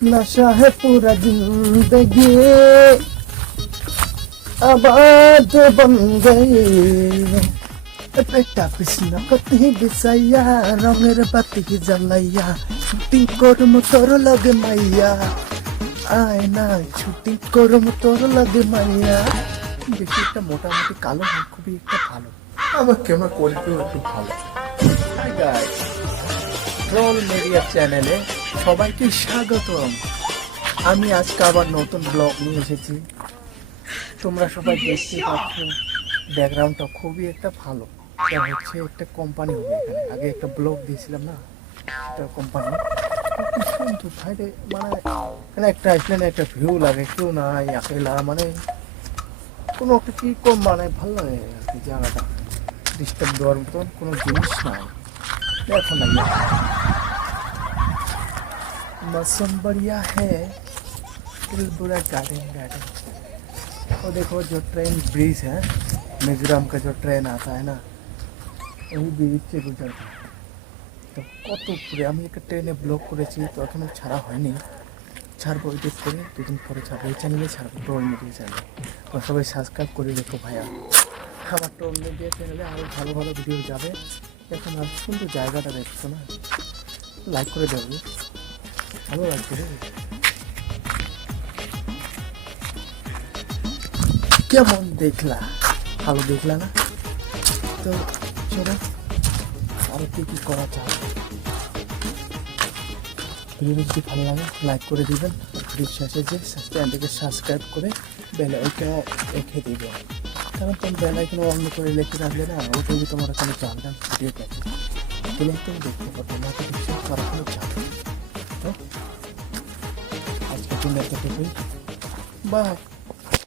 नशा है पूरा जिंदगी आबाद बन गई পেটা কৃষ্ণ কতি বিসাইয়া রঙের বাতি জ্বালাইয়া শুটিং করম তোর লগে মাইয়া আয় না শুটিং করম তোর লগে মাইয়া বেশি একটা মোটামুটি কালো হয় খুবই একটা ভালো আমার ক্যামেরা কোয়ালিটিও একটু ভালো। হাই গাইস, ট্রল মিডিয়া চ্যানেলে সবাইকে স্বাগতম। আমি আজকে আবার নতুন ব্লগ নিয়ে এসেছি। তোমরা সবাই দেখতে পাচ্ছ ব্যাকগ্রাউন্ডটা খুবই একটা ভালো। এটা হচ্ছে একটা কোম্পানি হবে এখানে, আগে একটা ব্লগ দিয়েছিলাম না, একটা কোম্পানি কি সুন্দর সাইডে, মানে এখানে একটা আসলে একটা ভিউ লাগে, কেউ নাই একেলা, মানে কোনো একটা কি কম, মানে ভালো লাগে আর কি। জায়গাটা ডিস্টার্ব দেওয়ার মতন কোনো জিনিস নাই। দেখো না मौसम बढ़िया है, पूरा गार्डन गार्डन। और देखो जो ट्रेन ब्रिज है, मिजोरम का जो ट्रेन आता है ना, वही ब्रिज से गुजरता है। তো কত উপরে আমি একটা ট্রেনে ব্লগ করেছি, তো এখনও ছাড়া হয়নি। ছাড়বো এডিট করে, দুদিন পরে ছাড়বো, এই চ্যানেলে ছাড়বো, ট্রল মিডিয়া চ্যানেলে। তোমরা সবাই সাবস্ক্রাইব করে রেখো ভাইয়া, আমার ট্রল মিডিয়া চ্যানেলে আরও ভালো ভালো ভিডিও যাবে। এখন আর সুন্দর জায়গাটা দেখছো না, লাইক করে দেবো, ভালো লাগছে রে। কেমন দেখলা? ভালো দেখলা না? তো চলো আরো কি করা যায়। ভিডিও যদি ভালো লাগে লাইক করে দিবেন, ভিডিও শেষে যে চ্যানেলটিকে সাবস্ক্রাইব করে বেল আইকন রেখে দিবেন, কারণ তুমি বেল আইকন অন করে রেখে রাখলে না, ওটা যদি তোমার কোনো জানলাম ভিডিও দেখে তাহলে তুমি দেখতে পাবে, নোটিফিকেশন করার কোনো চাপ নেই। তো আজকের জন্য এতটুকুই, বাই।